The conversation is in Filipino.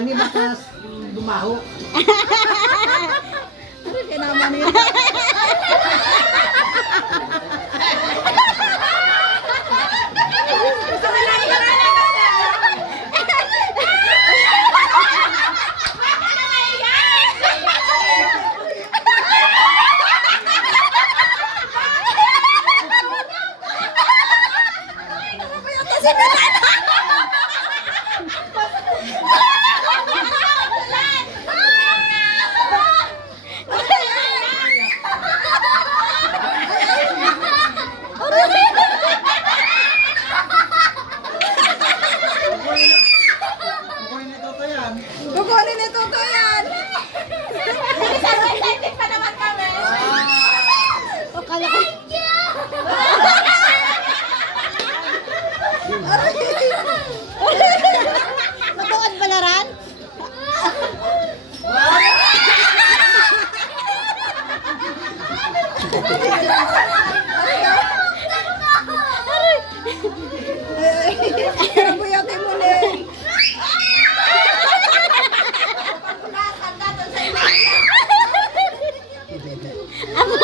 Gani batas dumaho. Ano kaya naman yun? Kukunin ni Toto yan. Excited pa naman kami. O, kala ko. Matuan balaran? Buyatin mo na eh. Ako